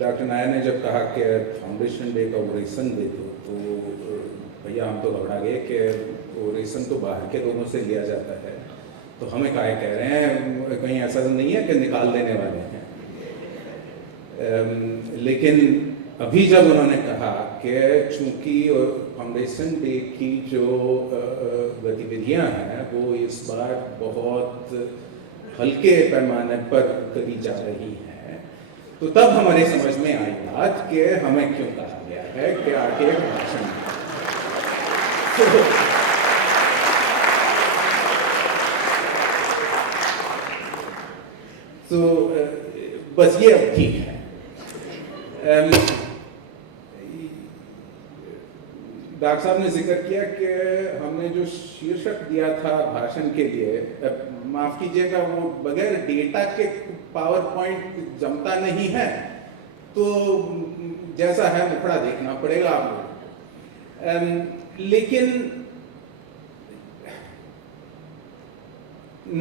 Doctor Nair ने जब कहा कि फाउंडेशन डे का वो रीज़न दे दो, तो भैया हम तो घबरा गए कि वो रीज़न तो बाहर के दोनों से लिया जाता है, तो हमें काहे कह रहे हैं, कहीं ऐसा तो नहीं है कि निकाल देने वाले हैं। लेकिन अभी जब उन्होंने कहा कि चूँकि फाउंडेशन डे की जो गतिविधियाँ हैं वो इस बार बहुत हल्के पैमाने पर करी जा रही हैं, तो तब हमारे समझ में आई बात कि हमें क्यों कहा गया है कि आके भाषण तो बस ये अब ठीक है। डॉक्टर साहब ने जिक्र किया कि हमने जो शीर्षक दिया था भाषण के लिए, माफ कीजिएगा वो बगैर डेटा के पावर पॉइंट जमता नहीं है, तो जैसा है मुखड़ा देखना पड़ेगा आपको। लेकिन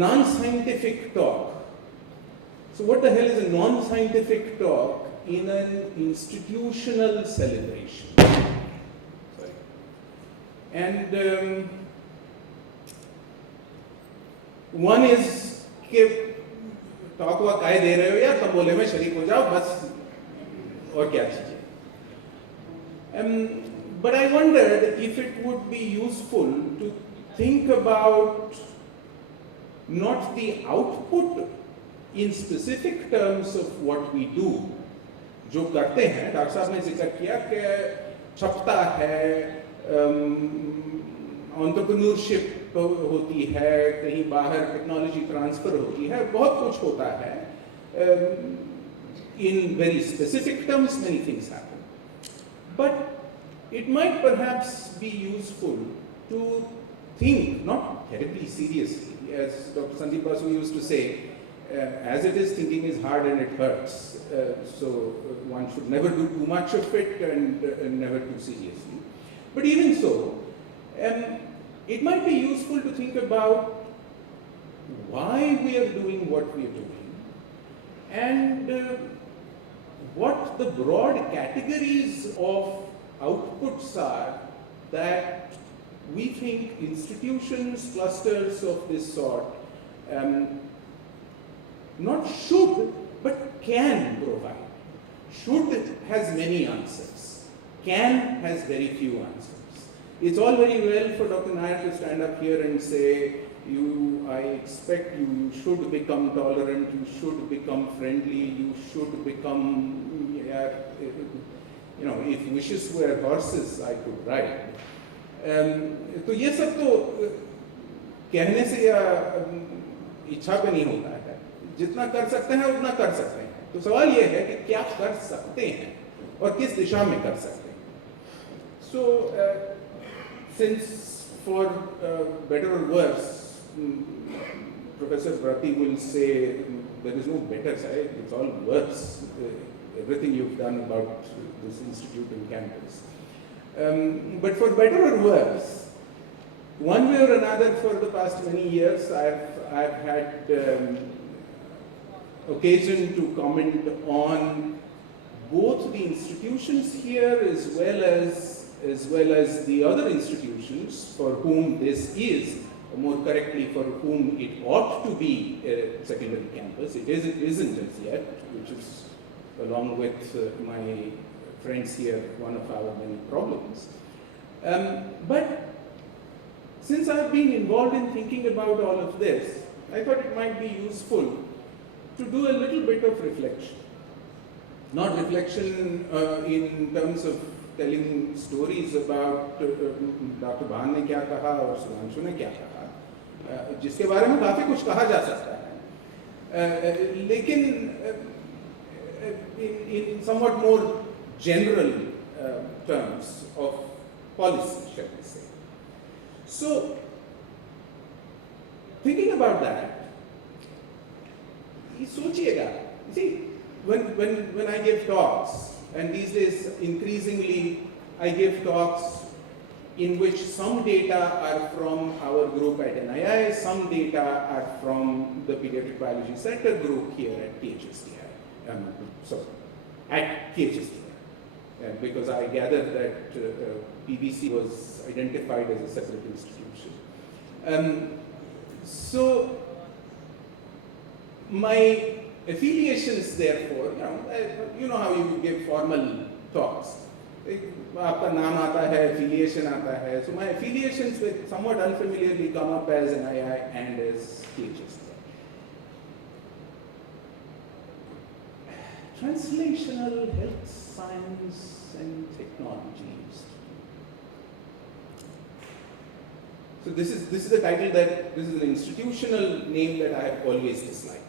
non scientific talk, so what the hell is a non-scientific talk in an institutional celebration? Sorry. And one is कि talk हुआ काय दे रहे हो यार, तब बोले में शरीक हो जाओ बस, और क्या चीज़। But I wondered if it would be useful to think about not the output in specific terms of what we do, जो करते हैं। डॉक्टर साहब ने जिक्र किया कि छपता है, एंटरप्रेन्योरशिप होती है, कहीं बाहर टेक्नोलॉजी ट्रांसफर होती है, बहुत कुछ होता है। In very specific terms, many things happen. But it might perhaps be useful to think, not terribly seriously, as Dr. Sandeep Basu used to say, as it is, thinking is hard and it hurts. So one should never do too much of it and never too seriously. But even so, it might be useful to think about why we are doing what we are doing and what the broad categories of outputs are that we think institutions, clusters of this sort, not should, but can provide. Should has many answers. Can has very few answers. It's all very well for Dr. Nair to stand up here and say, I expect you should become tolerant, you should become friendly, you should become, if wishes were horses, I could ride. तो ये सब तो कहने से या इच्छा पे नहीं होता है, जितना कर सकते हैं उतना कर सकते हैं। तो सवाल ये है कि क्या कर सकते हैं और किस दिशा में कर सकते हैं। So, since for better or worse, Professor Vrati will say there is no better side, it's all worse, everything you've done about this institute and campus. But for better or worse, one way or another for the past many years, I've had occasion to comment on both the institutions here as well as the other institutions for whom this is, or more correctly, for whom it ought to be a secondary campus. It isn't as yet, which is, along with my friends here, one of our many problems. But since I've been involved in thinking about all of this, I thought it might be useful to do a little bit of reflection. Not reflection in terms of telling stories about Dr. Bhan ने क्या कहा और सुधांशु ने क्या कहा, जिसके बारे में काफी कुछ कहा जा सकता है, लेकिन in somewhat more general terms of policy, shall we say. So, thinking about that, सोचिएगा, see, when I give talks, and these days increasingly I give talks in which some data are from our group at NII, some data are from the Pediatric Biology Center group here at THSTI. sorry, at THSTI. Because I gathered that PBC was identified as a separate institution. So my affiliations, therefore, you know how you give formal talks. आपका नाम आता है, affiliation आता है. So my affiliations with somewhat unfamiliarly come up as NII and as THSTI. Translational Health Science and Technology. So this is the title that, this is an institutional name that I have always disliked.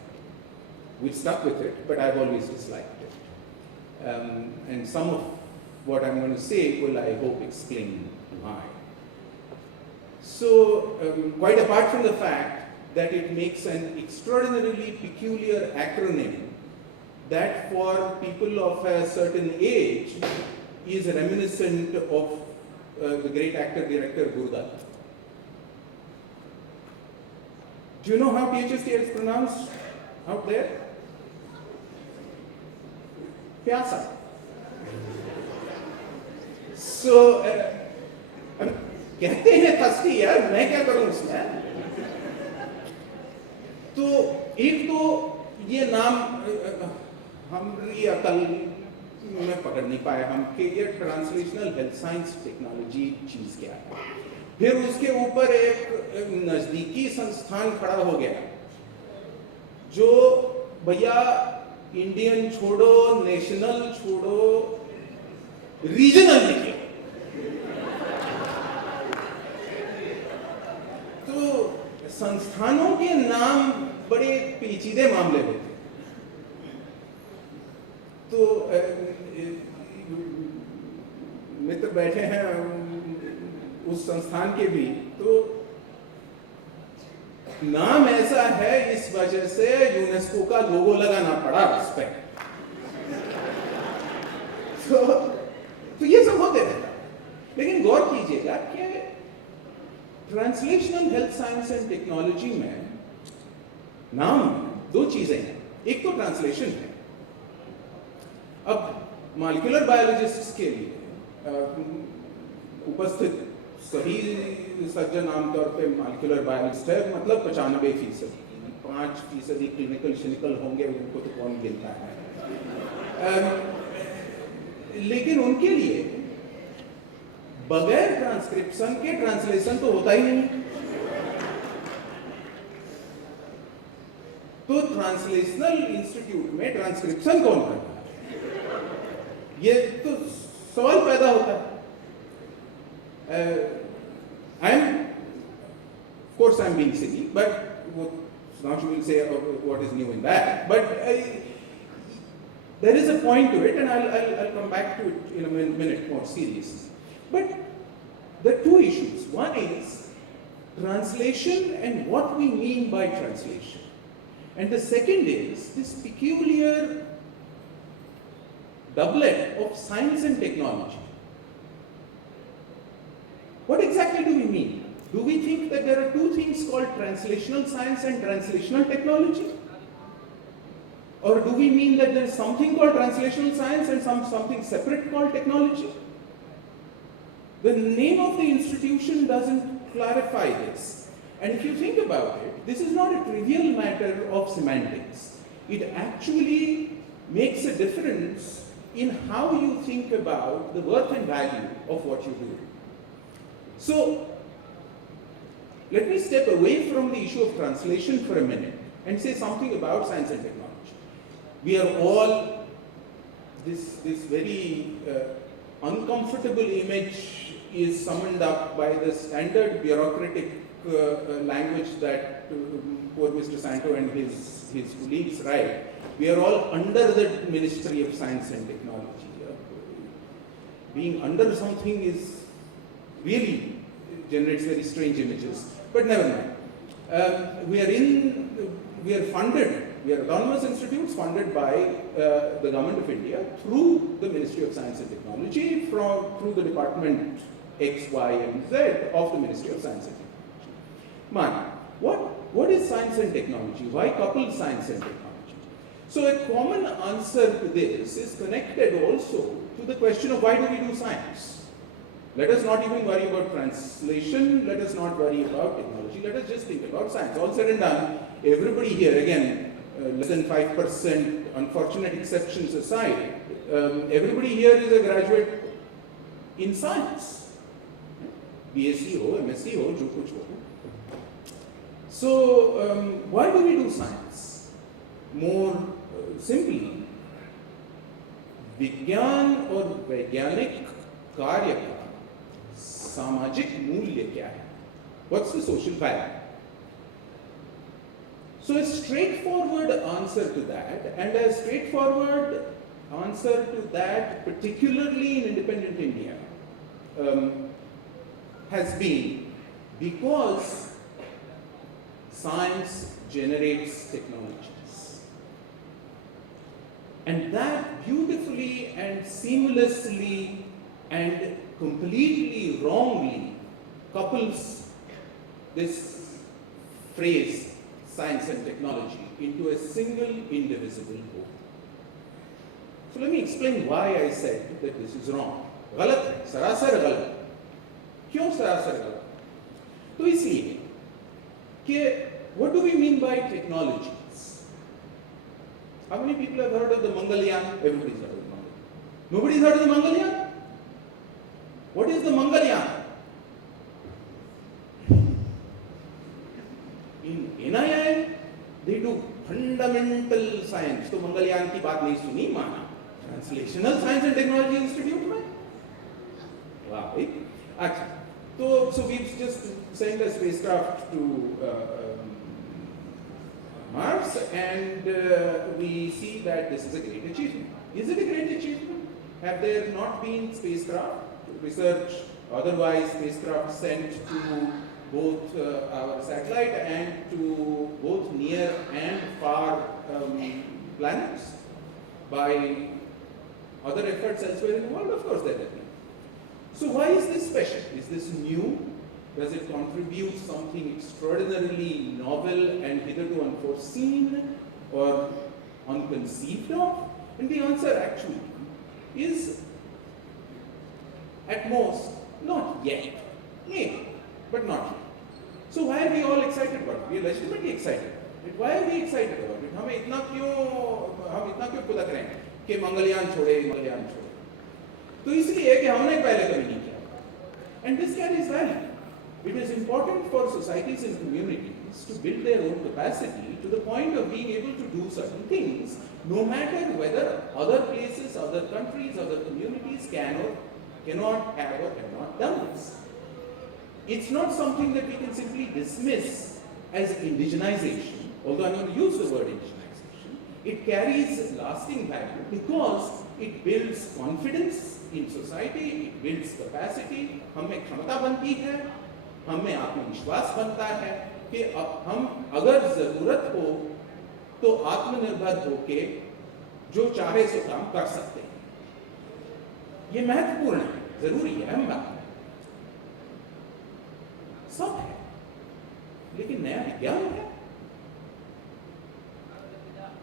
We've stuck with it, but I've always disliked it. And some of what I'm going to say will, I hope, explain why. So, quite apart from the fact that it makes an extraordinarily peculiar acronym that for people of a certain age is reminiscent of the great actor-director Gurdat. Do you know how THSTI is pronounced out there? Pyasa. So, कहते हैं थस्टी यार, मैं क्या करूं उसमें? तो एक तो ये नाम हमारी अकल में पकड़ नहीं पाए हम कि ये ट्रांसलेशनल हेल्थ साइंस टेक्नोलॉजी चीज क्या है. फिर उसके ऊपर एक नजदीकी संस्थान खड़ा हो गया जो भैया इंडियन छोड़ो, नेशनल छोड़ो, रीजनल निकले. तो संस्थानों के नाम बड़े पेचीदे मामले होते. तो मित्र बैठे हैं उस संस्थान के भी, तो नाम ऐसा है इस वजह से यूनेस्को का लोगो लगाना पड़ा उस पर. तो ये सब होते रहता. लेकिन गौर कीजिएगा कि translational health science and technology में नाम दो चीजें हैं. एक तो ट्रांसलेशन है. अब मॉलिक्यूलर बायोलॉजिस्ट्स के लिए उपस्थित सही सज्जन आमतौर पे मॉलिक्यूलर बायोलॉजिस्ट है, मतलब 95%. 5% क्लिनिकल शिनिकल होंगे, उनको तो कौन गिनता है. लेकिन उनके लिए बगैर ट्रांसक्रिप्शन के ट्रांसलेशन तो होता ही नहीं. तो ट्रांसलेशनल इंस्टीट्यूट में ट्रांसक्रिप्शन कौन करता है, ये तो सवाल पैदा होता है. Of course I'm being silly, but now you will say what is new in that, but there is a point to it, and I'll come back to it in a minute more seriously. But there are two issues. One is translation and what we mean by translation. And the second is this peculiar doublet of science and technology. What exactly do we mean? Do we think that there are two things called translational science and translational technology? Or do we mean that there is something called translational science and something separate called technology? The name of the institution doesn't clarify this. And if you think about it, this is not a trivial matter of semantics. It actually makes a difference in how you think about the worth and value of what you do. So, let me step away from the issue of translation for a minute and say something about science and technology. We are all, this very uncomfortable image is summoned up by the standard bureaucratic language that poor Mr. Santo and his colleagues write. We are all under the Ministry of Science and Technology. Being under something is really generates very strange images, but never mind. We are funded. We are autonomous institutes funded by the government of India through the Ministry of Science and Technology, through the department X, Y, and Z of the Ministry of Science and Technology. Man, what is science and technology? Why couple science and technology? So a common answer to this is connected also to the question of why do we do science? Let us not even worry about translation, let us not worry about technology, let us just think about science. All said and done, everybody here, again, less than 5%, unfortunate exceptions aside, everybody here is a graduate in science. BSc ho, MSc ho, jo kuch ho. So, why do we do science? More simply, विज्ञान और वैज्ञानिक कार्य का सामाजिक मूल्य क्या है? What's the social value? So a straightforward answer to that, and a straightforward answer to that, particularly in independent India, has been because science generates technologies. And that beautifully and seamlessly and completely wrongly couples this phrase, science and technology, into a single indivisible whole. So let me explain why I said that this is wrong. गलत है, सरासर गलत. क्यों सरासर गलत? तो इसलिए कि what do we mean by technologies? How many people have heard of the Mangalyaan? Everybody's heard of the Mangalyaan. Nobody's heard of the Mangalyaan? What is the Mangalyaan? In NII, they do fundamental science. तो मंगलयान की बात नहीं सुनी, माना. Translational Science and Technology Institute में? Wow. अच्छा. So we've just sent a spacecraft to Mars, and we see that this is a great achievement. Is it a great achievement? Have there not been spacecraft, research, otherwise spacecraft sent to both our satellite and to both near and far planets by other efforts elsewhere in the world? Of course there have been. So why is this special? Is this new? Does it contribute something extraordinarily novel and hitherto unforeseen or unconceived of? And the answer actually is, at most, not yet. Maybe, but not yet. So why are we all excited about it? We are legitimately excited. But why are we excited about it? हम इतना क्यों खुदक रहे हैं कि मंगलयान छोड़े? तो इसलिए कि हमने पहले कभी नहीं किया. And this carries value. It is important for societies and communities to build their own capacity to the point of being able to do certain things, no matter whether other places, other countries, other communities can or cannot have or have not done this. It's not something that we can simply dismiss as indigenization, although I'm going to use the word indigenization. It carries lasting value because it builds confidence in society, it builds capacity, हमें क्षमता बनती है, हमें आत्मविश्वास बनता है कि हम अगर जरूरत हो तो आत्मनिर्भर होके जो चाहे सो काम कर सकते हैं. ये महत्वपूर्ण है, जरूरी है, अहम बात है. सब है, लेकिन नया विज्ञान है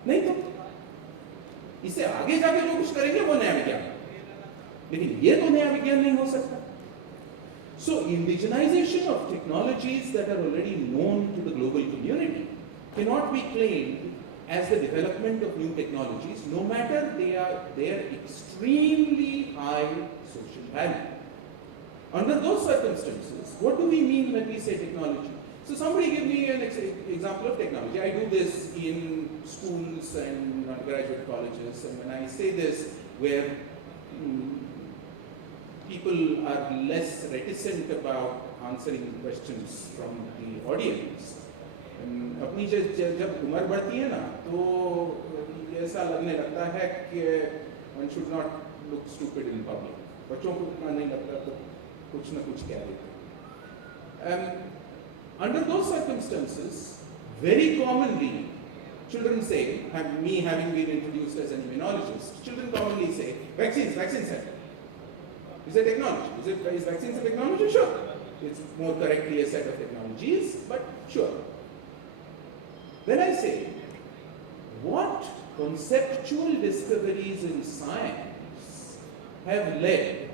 नहीं. तो इससे आगे जाके जो कुछ करेंगे वो नया विज्ञान है, लेकिन ये तो नया विज्ञान नहीं हो सकता. So indigenization of technologies that are already known to the global community cannot be claimed as the development of new technologies, no matter their extremely high social value. Under those circumstances, what do we mean when we say technology? So somebody give me an example of technology. I do this in schools and undergraduate colleges, and when I say this, where people are less reticent about answering questions from the audience. अपनी जब उम्र बढ़ती है ना, तो ऐसा लगने लगता है कि one should not look stupid in public. बच्चों को इतना नहीं लगता तो कुछ ना कुछ कह देते. Under those circumstances, very commonly, children say, me having been introduced as an immunologist, children commonly say, vaccines. Is it technology? Is vaccines a technology? Sure. It's more correctly a set of technologies, but sure. Then I say, what conceptual discoveries in science have led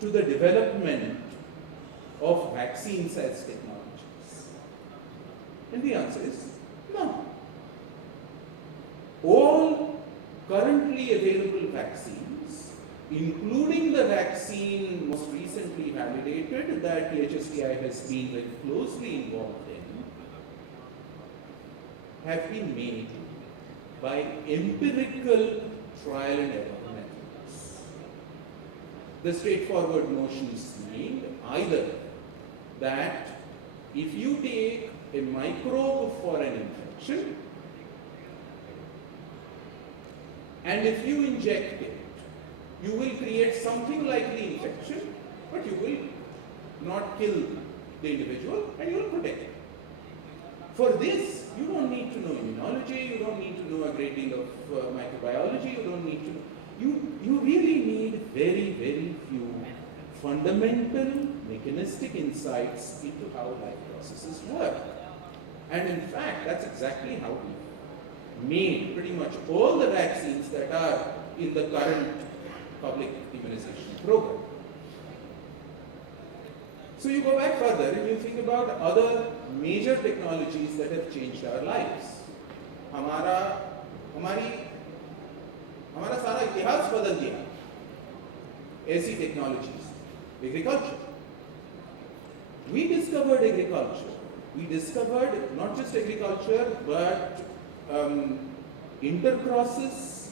to the development of vaccines as technologies? And the answer is no. All currently available vaccines, including the vaccine most recently validated that THSTI has been very closely involved in, have been made by empirical trial and error methods. The straightforward notions being either that if you take a microbe for an infection and if you inject it, you will create something like the infection, but you will not kill the individual and you will protect it. For this, you don't need to know immunology, you don't need to know a great deal of microbiology, you don't need to know. You really need very, very few fundamental mechanistic insights into how life processes work. And in fact, that's exactly how we made pretty much all the vaccines that are in the current public immunization program. So you go back further and you think about other major technologies that have changed our lives. हमारा सारा इतिहास बदल दिया ऐसी technologies. Agriculture. We discovered agriculture. We discovered not just agriculture but intercrosses,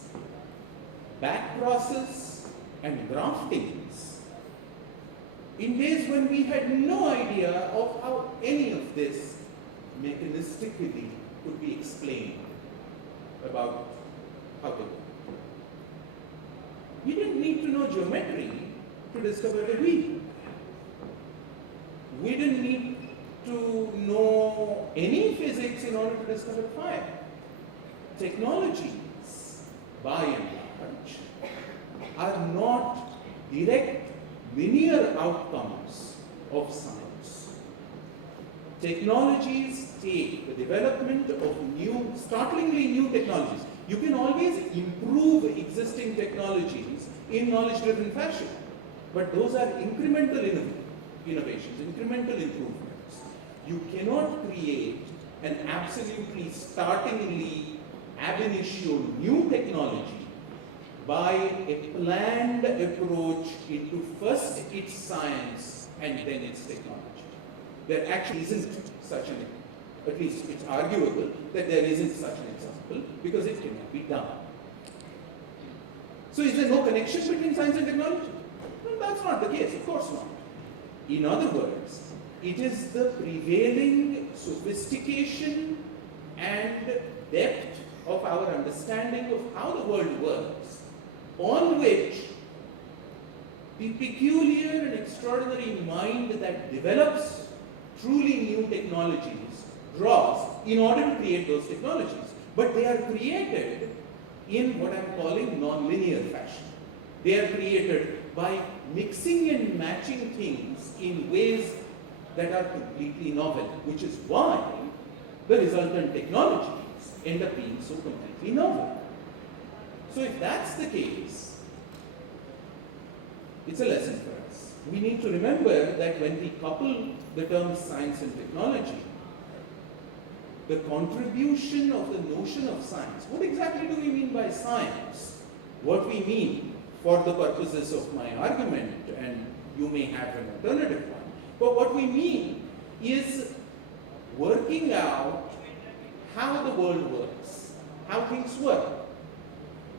back crosses, and graftings in days when we had no idea of how any of this mechanistically could be explained about how they work. We didn't need to know geometry to discover the wheel. We didn't need to know any physics in order to discover fire. Technologies, by and large, are not direct linear outcomes of science. Technologies take the development of new, startlingly new technologies. You can always improve existing technologies in knowledge-driven fashion, but those are incremental innovations, incremental improvements. You cannot create an absolutely startlingly ab initio new technology by a planned approach into first its science and then its technology. There actually isn't such an, at least it's arguable that there isn't such an example because it cannot be done. So is there no connection between science and technology? No, that's not the case, of course not. In other words, it is the prevailing sophistication and depth of our understanding of how the world works on which the peculiar and extraordinary mind that develops truly new technologies draws in order to create those technologies. But they are created in what I'm calling non-linear fashion. They are created by mixing and matching things in ways that are completely novel, which is why the resultant technologies end up being so completely novel. So if that's the case, it's a lesson for us. We need to remember that when we couple the terms science and technology, the contribution of the notion of science, what exactly do we mean by science? What we mean for the purposes of my argument, and you may have an alternative one, but what we mean is working out how the world works, how things work.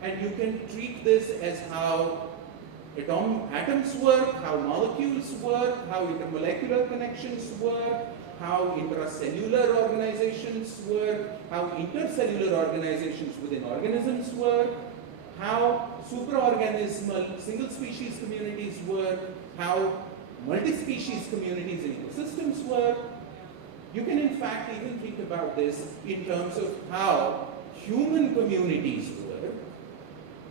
And you can treat this as how atoms work, how molecules work, how intermolecular connections work, how intracellular organizations work, how intercellular organizations within organisms work, how supraorganismal single species communities work, how multi-species communities in ecosystems work. You can in fact even think about this in terms of how human communities work,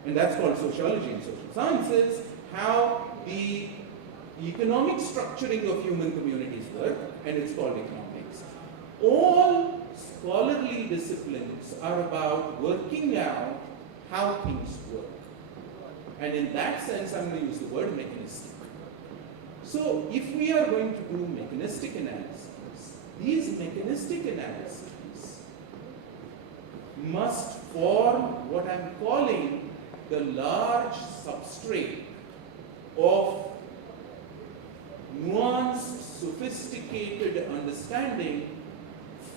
and that's called sociology and social sciences, how the economic structuring of human communities work, and it's called economics. All scholarly disciplines are about working out how things work. And in that sense, I'm going to use the word mechanistic. So if we are going to do mechanistic analyses, these mechanistic analyses must form what I'm calling the large substrate of nuanced, sophisticated understanding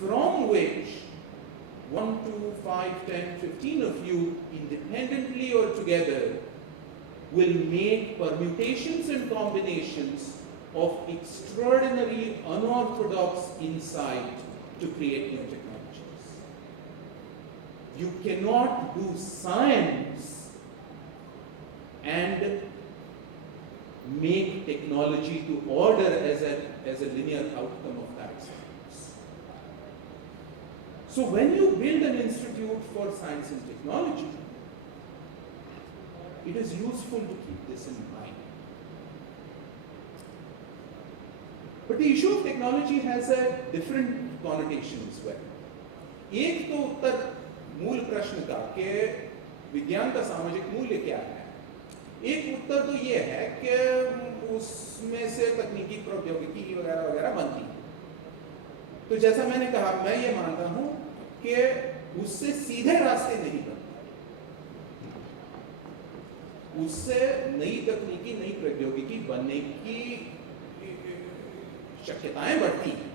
from which 1, 2, 5, 10, 15 of you, independently or together, will make permutations and combinations of extraordinary, unorthodox insight to create new technologies. You cannot do science and make technology to order as a linear outcome of that science. So when you build an institute for science and technology, it is useful to keep this in mind. But the issue of technology has a different connotation as well. एक तो उत्तर मूल प्रश्न का कि विज्ञान का सामाजिक मूल्य क्या है, एक उत्तर तो ये है कि उसमें से तकनीकी प्रौद्योगिकी वगैरह वगैरह बनती है। तो जैसा मैंने कहा, मैं ये मानता हूँ कि उससे सीधे रास्ते नहीं बनते, उससे नई तकनीकी, नई प्रौद्योगिकी बनने की शक्यताएं बढ़ती हैं।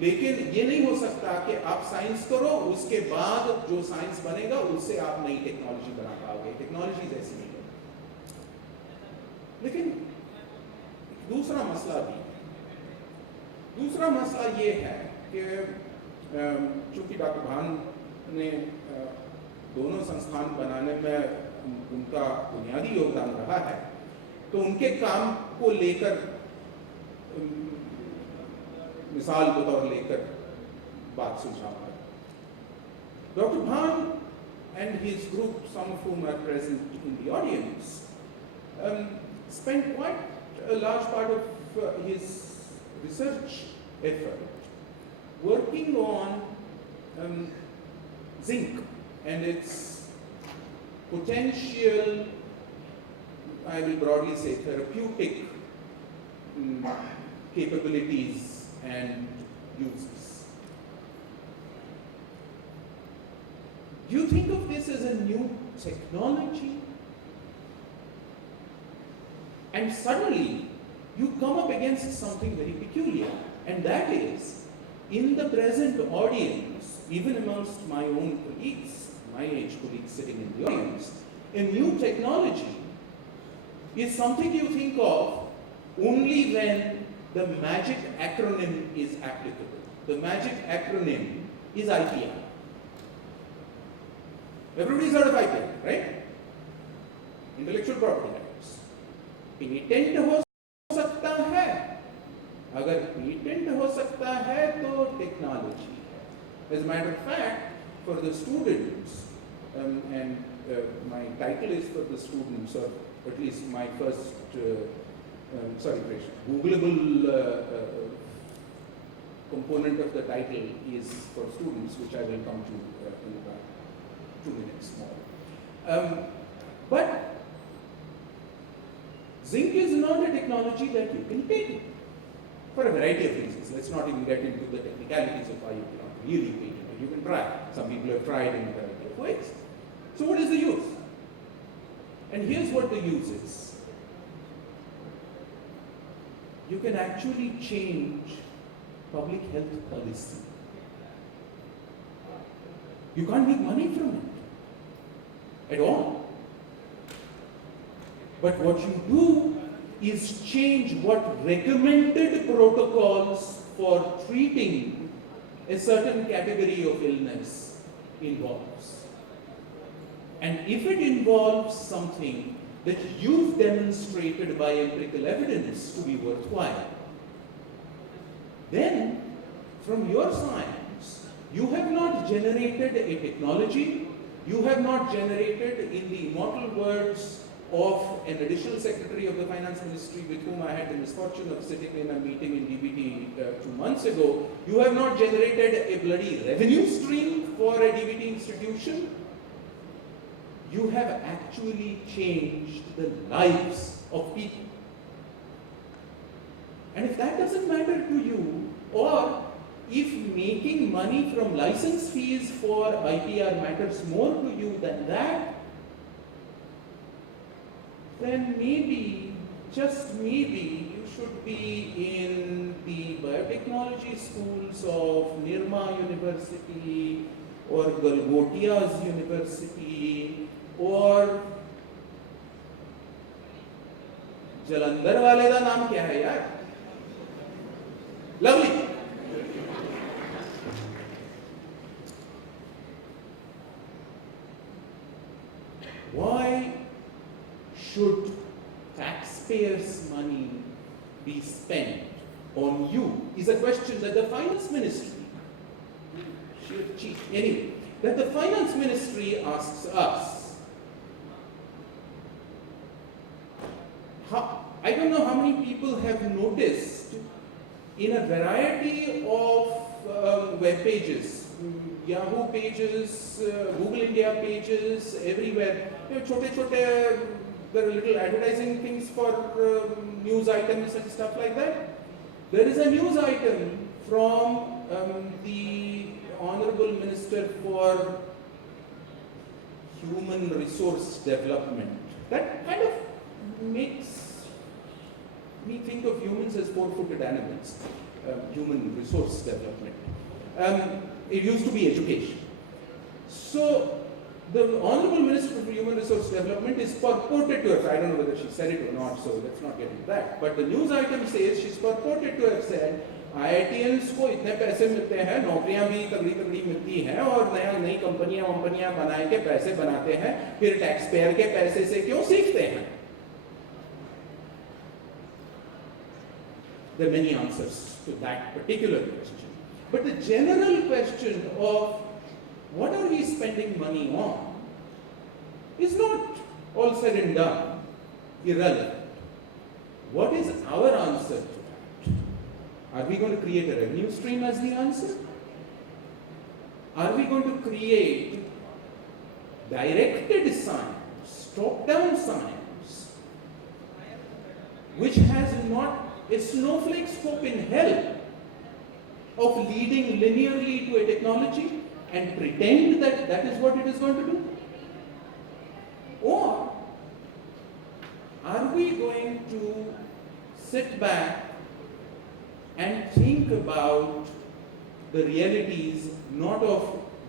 लेकिन ये नहीं हो सकता कि आप साइंस करो, उसके बाद जो साइंस बनेगा उससे आप नई टेक्नोलॉजी बना पाओगे। टेक्नोलॉजी ऐसी नहीं है। लेकिन दूसरा मसला भी है। दूसरा मसला ये है कि चूंकि डॉक्टर भान ने दोनों संस्थान बनाने में उनका बुनियादी योगदान रहा है, तो उनके काम को लेकर मिसाल के तौर लेकर बात सुझाऊंगा। Dr. Bhan and his group, some of whom are present in the audience, spent quite a large part of his research effort working on zinc and its potential, I will broadly say, therapeutic capabilities and uses. Do you think of this as a new technology? And suddenly, you come up against something very peculiar, and that is, in the present audience, even amongst my own colleagues, my age colleagues sitting in the audience, a new technology is something you think of only when the magic acronym is applicable. The magic acronym is IPR. Everybody's heard of IPR, right? Intellectual property rights. Patent हो सकता है, अगर patent हो सकता है तो technology है. As a matter of fact, for the students, and my title is for the students, or at least my first, Googleable component of the title is for students, which I will come to in about 2 minutes more. But zinc is not a technology that you can patent for a variety of reasons. Let's not even get into the technicalities of why you cannot really patent it. You can try. Some people have tried in a variety of ways. So what is the use? And here's what the use is. You can actually change public health policy. You can't make money from it at all. But what you do is change what recommended protocols for treating a certain category of illness involves. And if it involves something that you've demonstrated by empirical evidence to be worthwhile, then from your science, you have not generated a technology, you have not generated, in the immortal words of an additional secretary of the finance ministry with whom I had the misfortune of sitting in a meeting in DBT 2 months ago. You have not generated a bloody revenue stream for a DBT institution. You have actually changed the lives of people. And if that doesn't matter to you, or if making money from license fees for IPR matters more to you than that, then maybe, just maybe, you should be in the biotechnology schools of Nirma University or Galgotia's University or Jalandhar वाले का नाम क्या है यार? Lovely. Why should taxpayers' money be spent on you? Is a question that the finance ministry should cheat. Anyway, that the finance ministry asks us. I don't know how many people have noticed in a variety of web pages, Yahoo pages, Google India pages, everywhere. There are little advertising things for news items and stuff like that. There is a news item from the Honorable Minister for Human Resource Development. That kind of makes me think of humans as four-footed animals, human resource development. It used to be education. So, the Honorable Minister for Human Resource Development is purported to have, I don't know whether she said it or not, so let's not get into that. But the news item says she's purported to have said, IITians को इतने पैसे मिलते हैं, नौकरियां भी तगड़ी मिलती हैं और नई कंपनियां बनाए के पैसे बनाते हैं, फिर टैक्स पेयर के पैसे से क्यों सीखते हैं? There are many answers to that particular question. But the general question of what are we spending money on is not, all said and done, irrelevant. What is our answer to that? Are we going to create a revenue stream as the answer? Are we going to create directed science, top-down science, which has not a snowflake scope in hell of leading linearly to a technology and pretend that that is what it is going to do? Or are we going to sit back and think about the realities not of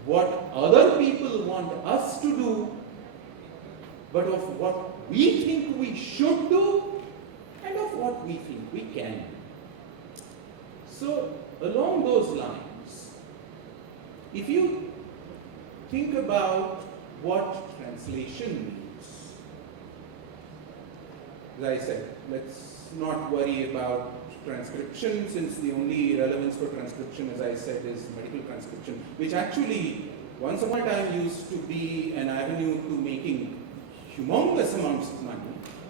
what other people want us to do, but of what we think we should do and of what we think we can do? So, along those lines, if you think about what translation means, as I said, let's not worry about transcription, since the only relevance for transcription, as I said, is medical transcription, which actually once upon a time used to be an avenue to making humongous amounts of money.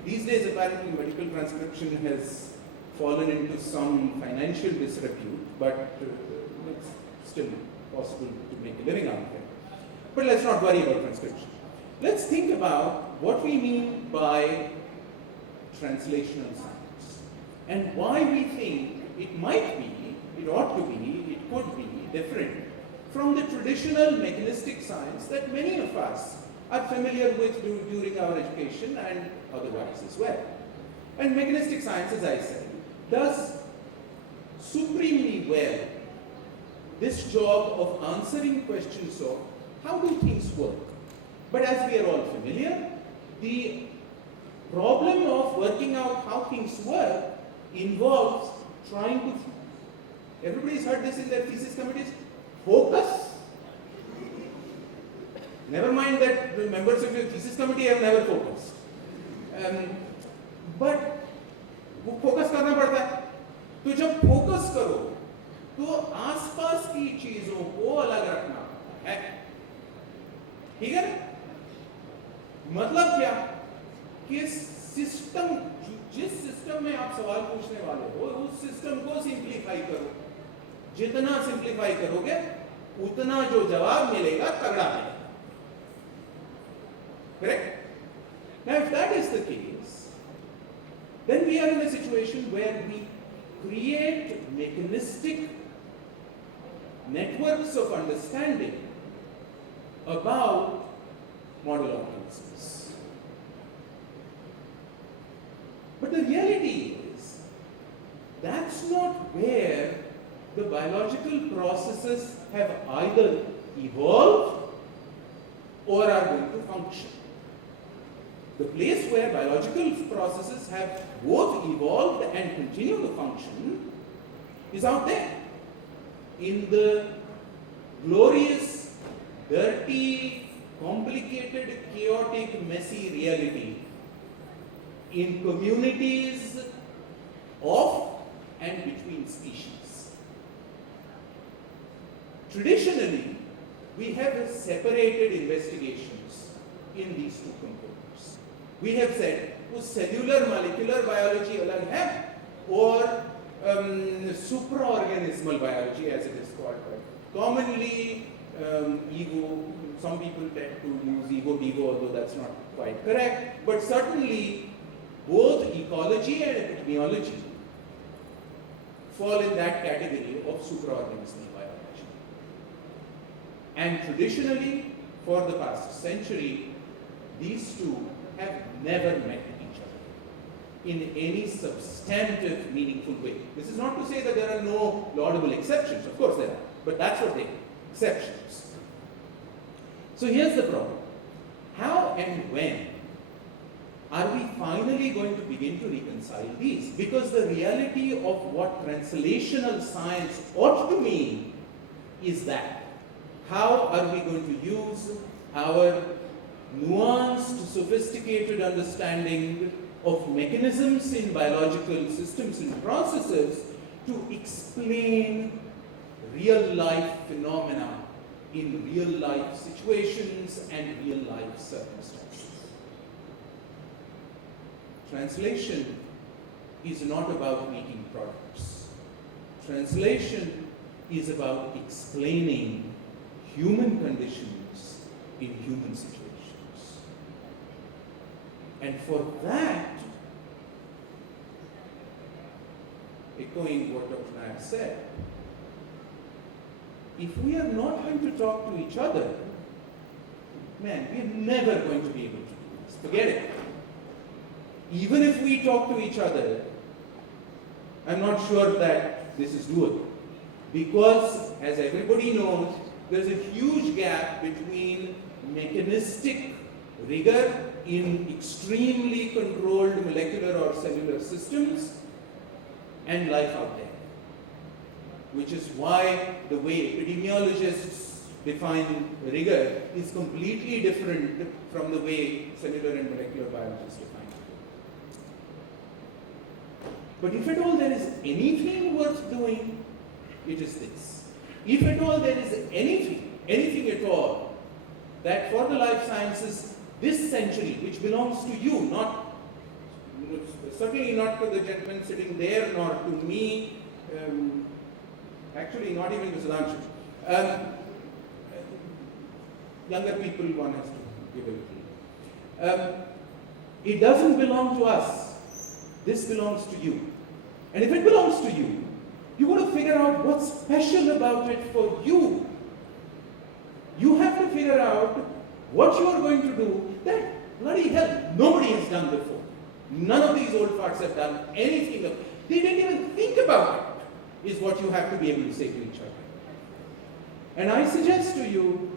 These days, apparently, medical transcription has fallen into some financial disrepute, but it's still possible to make a living out of it. But let's not worry about transcription. Let's think about what we mean by translational science and why we think it might be, it ought to be, it could be different from the traditional mechanistic science that many of us are familiar with during our education and otherwise as well. And mechanistic science, as I said, does supremely well this job of answering questions of how do things work. But as we are all familiar, the problem of working out how things work involves trying to, everybody's heard this in their thesis committees, focus. Never mind that the members of your thesis committee have never focused. But वो focus करना पड़ता है. तो जब focus करो तो आसपास की चीजों को अलग रखना है. ठीक है? मतलब क्या? कि सिस्टम, जिस सिस्टम में आप सवाल पूछने वाले हो उस सिस्टम को सिंप्लीफाई करो, जितना सिंप्लीफाई करोगे उतना जो जवाब मिलेगा तगड़ा मिलेगा. Correct? Now if that is the case, then we are in a situation where we create mechanistic networks of understanding about model organisms. But the reality is, that's not where the biological processes have either evolved or are going to function. The place where biological processes have both evolved and continue to function is out there, in the glorious, dirty, complicated, chaotic, messy reality in communities of and between species. Traditionally, we have separated investigations in these two components. We have said, वो cellular molecular biology अलग है और supraorganismal biology as it is called. Commonly, ego, some people tend to use ego-bigo, although that's not quite correct, but certainly both ecology and epidemiology fall in that category of supraorganismal biology. And traditionally, for the past century, these two have never met each other in any substantive, meaningful way. This is not to say that there are no laudable exceptions. Of course there are, but that's what they are, exceptions. So here's the problem. How and when are we finally going to begin to reconcile these? Because the reality of what translational science ought to mean is that. How are we going to use our nuanced, sophisticated understanding of mechanisms in biological systems and processes to explain real-life phenomena in real-life situations and real-life circumstances? Translation is not about making products. Translation is about explaining human conditions in human situations. And for that, echoing what Dr. Nair said, if we are not going to talk to each other, man, we're never going to be able to do this. Forget it. Even if we talk to each other, I'm not sure that this is doable. Because, as everybody knows, there's a huge gap between mechanistic rigor in extremely controlled molecular or cellular systems and life out there. Which is why the way epidemiologists define rigor is completely different from the way cellular and molecular biologists define it. But if at all there is anything worth doing, it is this. If at all there is anything at all, that for the life sciences this century, which belongs to you, not certainly not to the gentleman sitting there, nor to me, actually not even to Sudhanshu. Younger people one has to give it. It doesn't belong to us. This belongs to you. And if it belongs to you, you've got to figure out what's special about it for you. You have to figure out what you are going to do that, bloody hell, nobody has done before. None of these old farts have done anything. They didn't even think about it, is what you have to be able to say to each other. And I suggest to you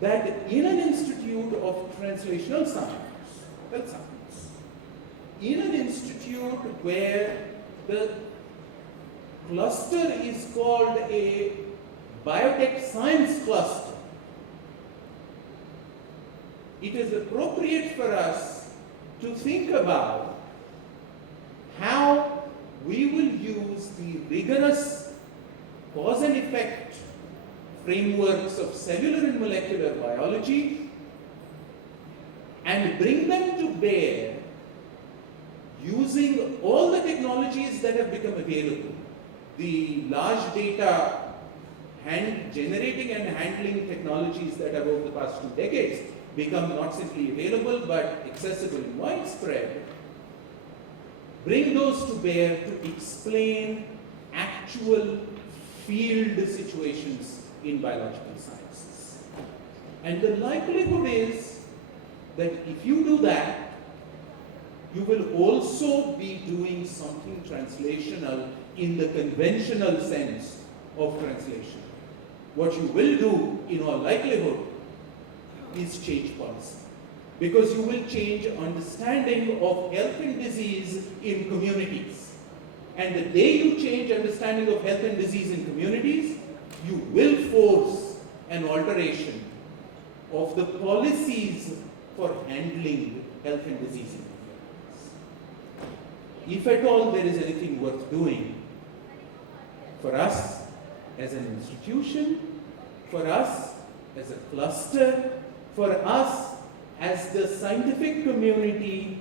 that in an institute of translational science, health science, in an institute where the cluster is called a biotech science cluster, it is appropriate for us to think about how we will use the rigorous cause and effect frameworks of cellular and molecular biology and bring them to bear using all the technologies that have become available. The large data generating and handling technologies that have over the past 2 decades become not simply available but accessible and widespread. Bring those to bear to explain actual field situations in biological sciences. And the likelihood is that if you do that, you will also be doing something translational in the conventional sense of translation. What you will do, in all likelihood, is change policy. Because you will change understanding of health and disease in communities. And the day you change understanding of health and disease in communities, you will force an alteration of the policies for handling health and disease in communities. If at all there is anything worth doing, for us as an institution, for us as a cluster, for us as the scientific community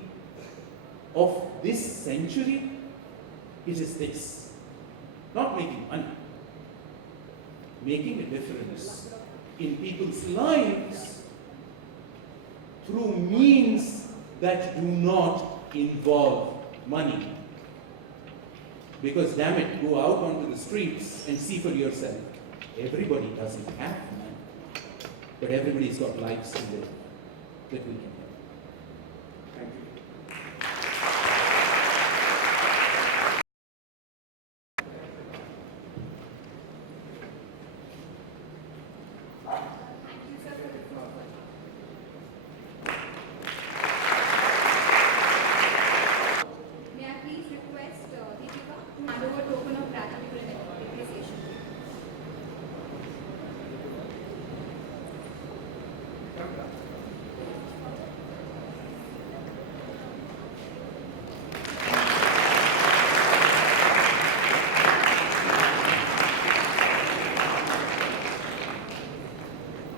of this century, it is this. Not making money, making a difference in people's lives through means that do not involve money. Because damn it, go out onto the streets and see for yourself. Everybody doesn't have money, but everybody's got lives to live that we can help.